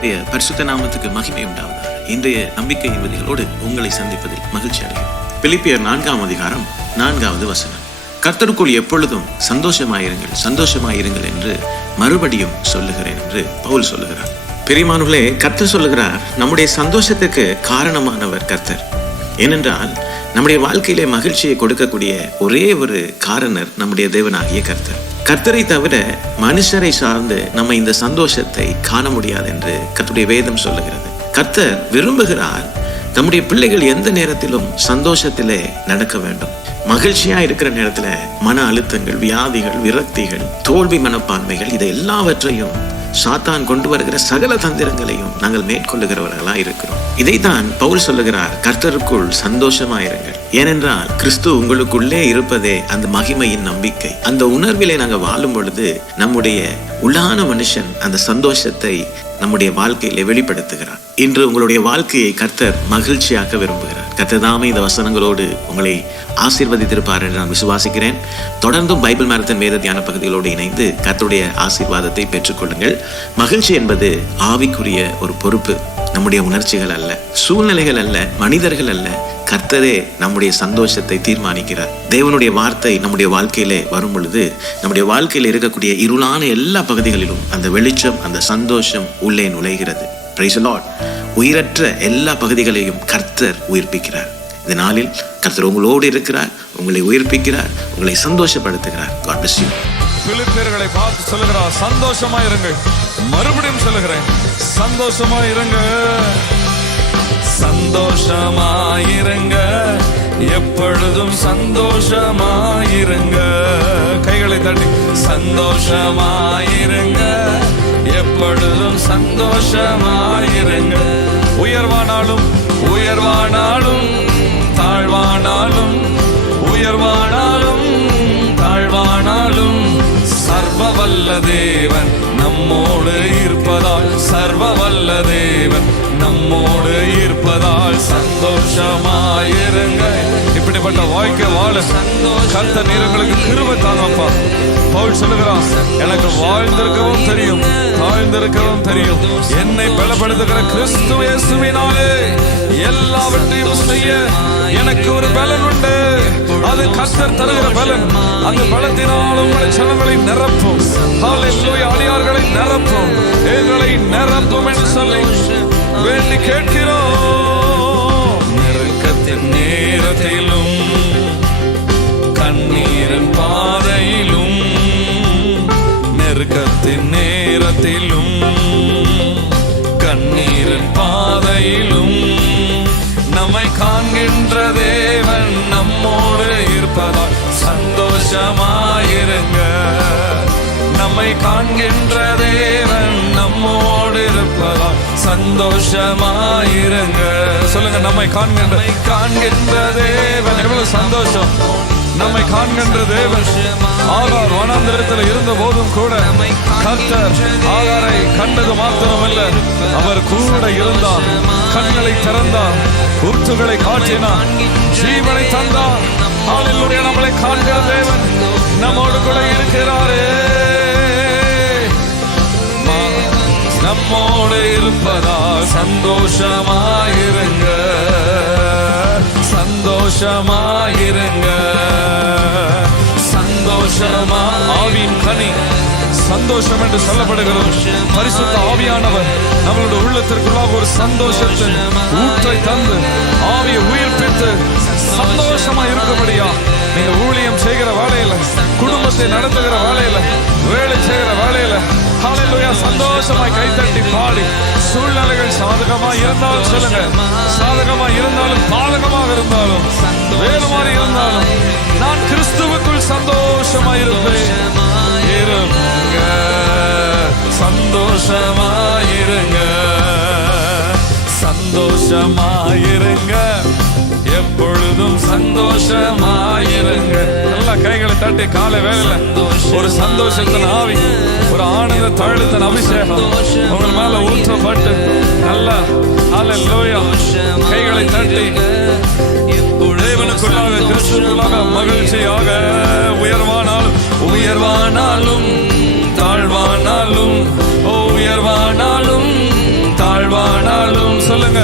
பரிசுத்த நாமத்துக்கு மகிமை உண்டாவதாக. இன்றைய நம்பிக்கை விதிகளோடு உங்களை சந்திப்பதில் மகிழ்ச்சி அடைகிறோம். பிலிப்பியர் 4ஆம் அதிகாரம் 4வது வசனம். கர்த்தருக்குள் எப்பொழுதும் சந்தோஷமாயிருங்கள் சந்தோஷமாயிருங்கள் என்று மறுபடியும் சொல்லுகிறேன் என்று பவுல் சொல்லுகிறார். பிரியமானவர்களே, கர்த்தர் சொல்லுகிறார், நம்முடைய சந்தோஷத்துக்கு காரணமானவர் கர்த்தர். ஏனென்றால் நம்முடைய வாழ்க்கையிலே மகிழ்ச்சியை கொடுக்கக்கூடிய ஒரே ஒரு காரணர் நம்முடைய தேவனாகிய கர்த்தர். கர்த்தரை தவிர மனுஷரை சார்ந்து நம்ம இந்த சந்தோஷத்தை காண முடியாது என்று கர்த்தருடைய வேதம் சொல்லுகிறது. கர்த்தர் விரும்புகிறார் நம்முடைய பிள்ளைகள் எந்த நேரத்திலும் சந்தோஷத்திலே நடக்க வேண்டும். மகிழ்ச்சியா இருக்கிற நேரத்துல மன அழுத்தங்கள், வியாதிகள், விரக்திகள், தோல்வி மனப்பான்மைகள், இதை எல்லாவற்றையும் சாத்தான் கொண்டு வருகிற சகல தந்திரங்களையும் நாங்கள் மேற்கொள்ளுகிறவர்களா இருக்கிறோம். இதைத்தான் பவுல் சொல்லுகிறார், கர்த்தருக்குள் சந்தோஷமாயிருங்கள். ஏனென்றால் கிறிஸ்து உங்களுக்குள்ளே இருப்பதே அந்த மகிமையின் நம்பிக்கை. அந்த உணர்விலே நாங்கள் வாழும் பொழுது நம்முடைய உள்ளான மனுஷன் அந்த சந்தோஷத்தை நம்முடைய வாழ்க்கையிலே வெளிப்படுத்துகிறார். இன்று உங்களுடைய வாழ்க்கையை கர்த்தர் மகிழ்ச்சியாக்க விரும்புகிறார். கர்த்தர் தாமே இந்த வசனங்களோடு உங்களை ஆசீர்வதித்திருப்பார் என்று நான் விசுவாசிக்கிறேன். தொடர்ந்தும் பைபிள் மேரத்தான் வேத தியான பகுதிகளோடு இணைந்து கர்த்தருடைய ஆசீர்வாதத்தை பெற்றுக்கொள்ளுங்கள். மகிழ்ச்சி என்பது ஆவிக்குரிய ஒரு பொறுப்பு. நம்முடைய உணர்ச்சிகள் அல்ல, சூழ்நிலைகள் அல்ல, மனிதர்கள் அல்ல. கர்த்தரே நம்முடைய சந்தோஷத்தை தீர்மானிக்கிறார். தேவனுடைய வார்த்தை நம்முடைய வாழ்க்கையிலே வரும் பொழுது நம்முடைய வாழ்க்கையில் இருக்கக்கூடிய இருளான எல்லா பகுதிகளிலும் அந்த வெளிச்சம், அந்த சந்தோஷம் உள்ளே நுழைகிறது. Praise the Lord. உயிரற்ற எல்லா பகுதிகளையும் கர்த்தர் உயிர்ப்பிக்கிறார். இந்த நாளில் கர்த்தர் உங்களோடு இருக்கிறார், உங்களை உயிர்ப்பிக்கிறார், உங்களை சந்தோஷப்படுத்துகிறார். God bless you. பிலிப்பியர்களை பார்த்து சொல்லுகிறார், சந்தோஷமாயிருங்கள். மறுபடியும் சொல்லுகிறேன், சந்தோஷமாயிருங்க, சந்தோஷமாயிருங்க, எப்பொழுதும் சந்தோஷமாயிருங்க. கைகளை தட்டி சந்தோஷமாயிருங்க, எப்பொழுதும் சந்தோஷமாயிருங்க. உயர்வானாலும் உயர்வானாலும் தாழ்வானாலும், உயர்வானாலும் தாழ்வானாலும், சர்வ வல்ல தேவன் நம்மோடு இருப்பதால், சர்வ வல்ல தேவன் நம்மோடு இருப்பதால் சந்தோஷமாயிருங்க. இப்படிப்பட்ட வாழ்க்கை வாழ கர்த்தர் நீங்களுக்கு கிருபை தாங்கப்பா. பவுல் சொல்லுகிறான், எனக்கு வாழ்ந்திருக்கவும் தெரியும், தாழ்ந்திருக்கவும் தெரியும். என்னை பலப்படுத்துகிற கிறிஸ்து இயேசுவினாலே எல்லாவற்றையும் செய்ய எனக்கு ஒரு பலன் உண்டு. அது கர்த்தர் தருகிற பலன். அந்த பலத்தினால் உங்கள் ஜனங்களை நிரப்பும். ஹல்லேலூயா. அடியார்களை நிரப்பும், எங்களை நிரப்பும் என்று சொல்லி வேண்டி கேட்கிறோம். நெருக்கத்தின் நேரத்திலும் கண்ணீரின் பாதையிலும், நெருக்கத்தின் நேரத்திலும் கண்ணீரின் பாதையிலும், நம்மை காண்கின்ற தேவன் நம்மோடு இருப்பதால் சந்தோஷமாயிருங்க. நம்மை காண்கின்ற தேவன் நம்மோடு இருப்பதால் சந்தோஷமாயிருங்க. சொல்லுங்க, நம்மை காண்கின்ற தேவன். எவ்வளவு சந்தோஷம். நம்மை காண்கின்ற தேவன். ஆகார் வனாந்திரத்தில் இருந்த போதும் கூட கர்த்தர் ஆகாரை கண்டது மாத்திரமல்ல, அவர் கூட இருந்தார். கண்களை திறந்தார், ஊற்றுகளை காட்டினார், ஜீவனை தந்தார். ஹல்லேலூயா. நம்மளை காண்கிற தேவன் நம்மோடு கூட இருக்கிறாரே. நம்மோடு இருப்பதால் சந்தோஷமாயிருங்க, சந்தோஷமாயிருங்க, சந்தோஷமா. ஆவியின் கனி சந்தோஷம் என்று சொல்லப்படுகிறது. பரிசுத்த ஆவியானவர் நம்மளுடைய உள்ளத்திற்குள்ளாக ஒரு சந்தோஷத்தின் ஊற்றை தந்து ஆவியை உயிர்ப்பித்து சந்தோஷமா இருக்கும்படியா நீங்க ஊழியம் செய்கிற வேலையில, குடும்பத்தை நடத்துகிற வேலையில, வேலை செய்கிற வேலையில ஹல்லேலூயா சந்தோஷமாய் கைத்தட்டி பாடி, சூழ்நிலைகள் சாதகமா இருந்தாலும் சொல்லுங்க, சாதகமா இருந்தாலும் பாதகமாக இருந்தாலும் வேறு மாதிரி இருந்தாலும் நான் கிறிஸ்துவுக்குள் சந்தோஷமாயிருப்பேன். இருங்க, சந்தோஷமாயிருங்க, சந்தோஷமாயிருங்க, எப்பொழுதும் சந்தோஷமாயிருங்க. நல்லா கைகளை தட்டி காலை வேலையில ஒரு சந்தோஷத்தின் ஆவி, ஒரு ஆனந்த தழுத்தின் அபிஷேகம் உங்கள் மேல ஊற்றப்பட்டு நல்லா ஹல்லேலூயா கைகளை தட்டி தேவனுக்குள்ளாக கிறிஸ்துவுக்குள்ளாக மகிழ்ச்சியாக உயர்வானாலும் உயர்வானாலும் தாழ்வானாலும், உயர்வானாலும்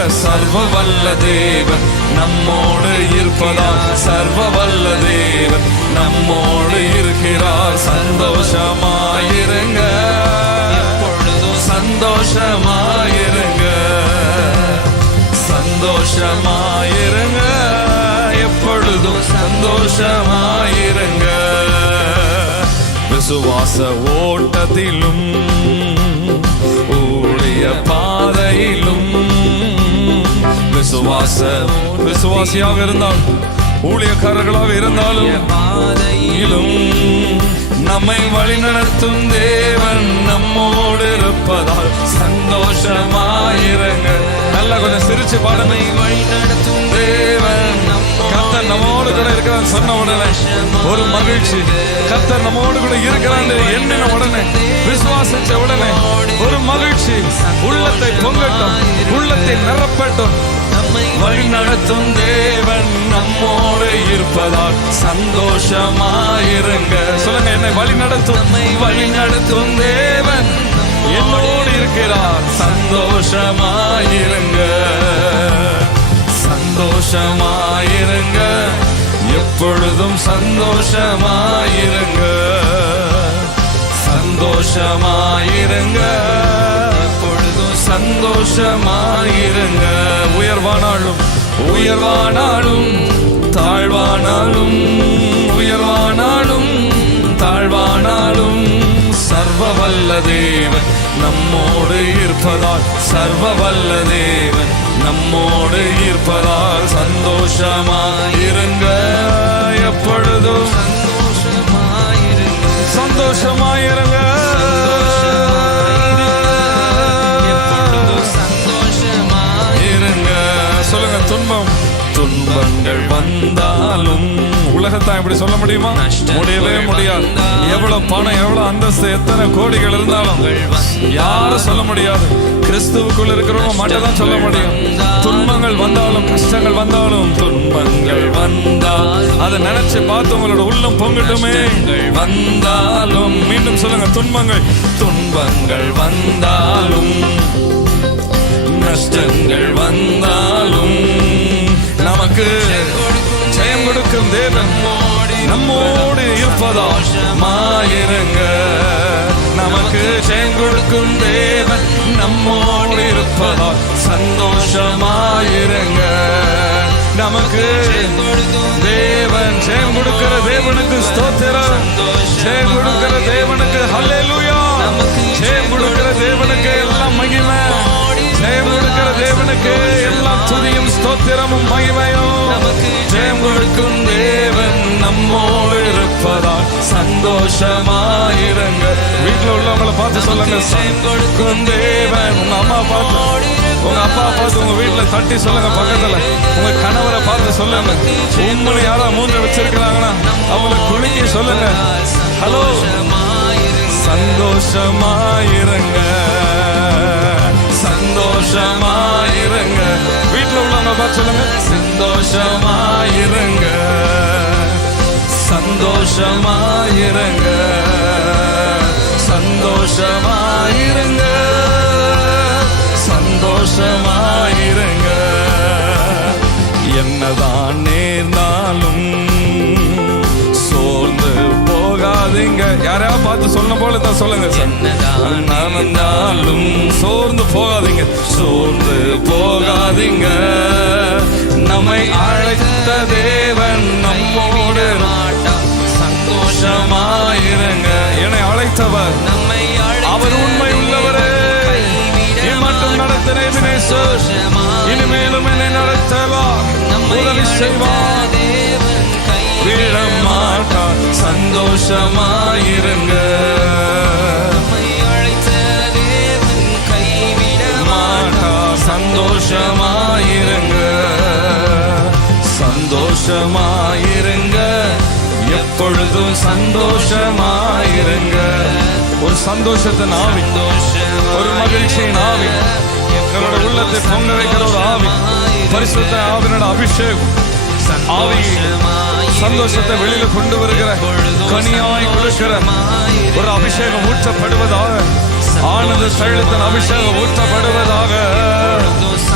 சர்வ வல்ல தேவன் நம்மோடு இருப்பதால், சர்வ வல்ல தேவன் நம்மோடு இருக்கிறார். சந்தோஷமாயிருங்க, சந்தோஷமாயிருங்க, சந்தோஷமாயிருங்க, எப்பொழுதும் சந்தோஷமாயிருங்க. விசுவாச ஓட்டத்திலும் ஊழிய பாதையிலும், விசுவாசியாக இருந்தால், ஊழியக்காரர்களாக இருந்தாலும் பாதையிலும் நம்மை வழிநடத்தும் தேவன் நம்மோடு இருப்பதால் சந்தோஷமாயிருங்க. நல்லா கொஞ்சம் சிரிச்சு பாடனை. வழிநடத்தும் தேவன் கர்த்தர் நம்மோடு கூட இருக்கிறான் சொன்ன உடனே ஒரு மகிழ்ச்சி. கர்த்தர் நம்மோடு கூட இருக்கிறான் எண்ணின உடனே, விசுவாசிச்ச உடனே ஒரு மகிழ்ச்சி. உள்ளத்தை பொங்கட்டும், உள்ளத்தை நிரப்பட்டும். வழி நடத்தும் தேவன் நம்மோடு இருப்பதால் சந்தோஷமாயிருங்க. சொல்லுங்க, என்னை வழி நடத்தும், வழி நடத்தும் தேவன் என்னோடு இருக்கிறார். சந்தோஷமாயிருங்க, சந்தோஷமாயிருங்க, எப்பொழுதும் சந்தோஷமாயிருங்க, சந்தோஷமாயிருங்க, எப்பொழுதும் சந்தோஷமாயிருங்க. உயர்வானாலும் உயர்வானாலும் தாழ்வானாலும், உயர்வானாலும் தாழ்வானாலும், சர்வ வல்ல தேவன் நம்மோடு இருப்பதால், சர்வ வல்ல தேவன் நம்மோடு இருப்பதால் சந்தோஷமாயிருங்க, எப்பொழுதும் சந்தோஷமாயிருங்க, சந்தோஷமாயிருங்க. சொல்லுங்க, துன்பங்கள் வந்தாலும், உலகத்தான் இப்படி சொல்ல முடியுமா? முடியவே முடியாது. எவ்வளவு பணம், எவ்வளவு அந்தஸ்து, எத்தனை கோடிகள் இருந்தாலும் யாரும் சொல்ல முடியாது. கிறிஸ்துவுக்குள் இருக்கிறவங்க மட்டும் தான் சொல்ல முடியும். துன்பங்கள் வந்தாலும், கஷ்டங்கள் வந்தாலும், துன்பங்கள் வந்தால் அதை நினைச்சு பார்த்து உங்களோட உள்ளம் பொங்கட்டுமே. வந்தாலும், மீண்டும் சொல்லுங்க, துன்பங்கள் வந்தாலும், நஷ்டங்கள் வந்தாலும், நமக்கு ஜெயம் கொடுக்கும் தேவன் நம்மோடு இருப்பதால் மாயிருங்க. நமக்கு ஜெயம் கொடுக்கும் தேவன் நம்மோடு இருப்பதால் சந்தோஷமாயிருங்க. நமக்கு தேவன் ஜெயம் கொடுக்கிற தேவனுக்கு ஸ்தோத்திரம், ஜெயம் கொடுக்கிற தேவனுக்கு ஹல்லேலூயா, ஜெயம் கொடுக்கிற தேவனுக்கு எல்லாம் மகிமை, ஜெயம் கொடுக்கிற தேவனுக்கு எல்லாம் துதியும் ஸ்தோத்திரமும் மகிமையும். ஜெயம் கொடுக்கும் தேவன் நம்மோடு இருப்பதால் சந்தோஷமாயிருங்க. வீட்டுல உள்ளவங்களை பார்த்து சொல்லுங்க, ஜெயம் கொடுக்கும் தேவன். உங்க அம்மா பார்த்து, உங்க அப்பா பார்த்து உங்க வீட்டுல தட்டி சொல்லுங்க. பக்கத்துல உங்க கணவரை பார்த்து சொல்லுங்க. உங்களை யாரா மூன்று வச்சிருக்கிறாங்கன்னா அவங்களை குலுக்கி சொல்லுங்க, ஹலோ, சந்தோஷமாயிருங்க, சந்தோஷமாயிருங்க. வீட்டுல உள்ளவங்க பார்த்து சொல்லுங்க, சந்தோஷமாயிருங்க, சந்தோஷமாயிருங்க, சந்தோஷமாயிருங்க, சந்தோஷமாயிருங்க. என்னதான் நேர்ந்தாலும் சோர்ந்து போகாதீங்க. யாரையா பார்த்து சொன்ன போல தான் சொல்லுங்க, நடந்தாலும் சோர்ந்து போகாதீங்க, சோர்ந்து போகாதீங்க. நம்மை அழைத்த தேவன் நம்மோடு சந்தோஷமாயிருங்க. என்னை அழைத்தவர், அவர் உண்மை உள்ளவரே. மட்டும் நடத்தின எபினேசர் இனிமேலும் என்னை நடத்தலாம், உதவி செய்வார், விடமாட்டார். சந்தோஷமாயிருங்க, மாட்டார். சந்தோஷமாயிருங்க, சந்தோஷமாயிருங்க, எப்பொழுதும் சந்தோஷமாயிருங்க. ஒரு சந்தோஷத்தின் ஆவி, ஒரு மகிழ்ச்சியின் ஆவி, எங்களோட உள்ளத்தை பொங்க வைக்கிற ஒரு ஆவி, பரிசுத்த ஆவினோட அபிஷேகம். ஆவி சந்தோஷத்தை வெளியில கொண்டு வருகிற, கனியாய் கொடுக்கிற ஒரு அபிஷேகம் ஊற்றப்படுவதாக, ஆனந்த தைலத்தின் அபிஷேகம் ஊற்றப்படுவதாக.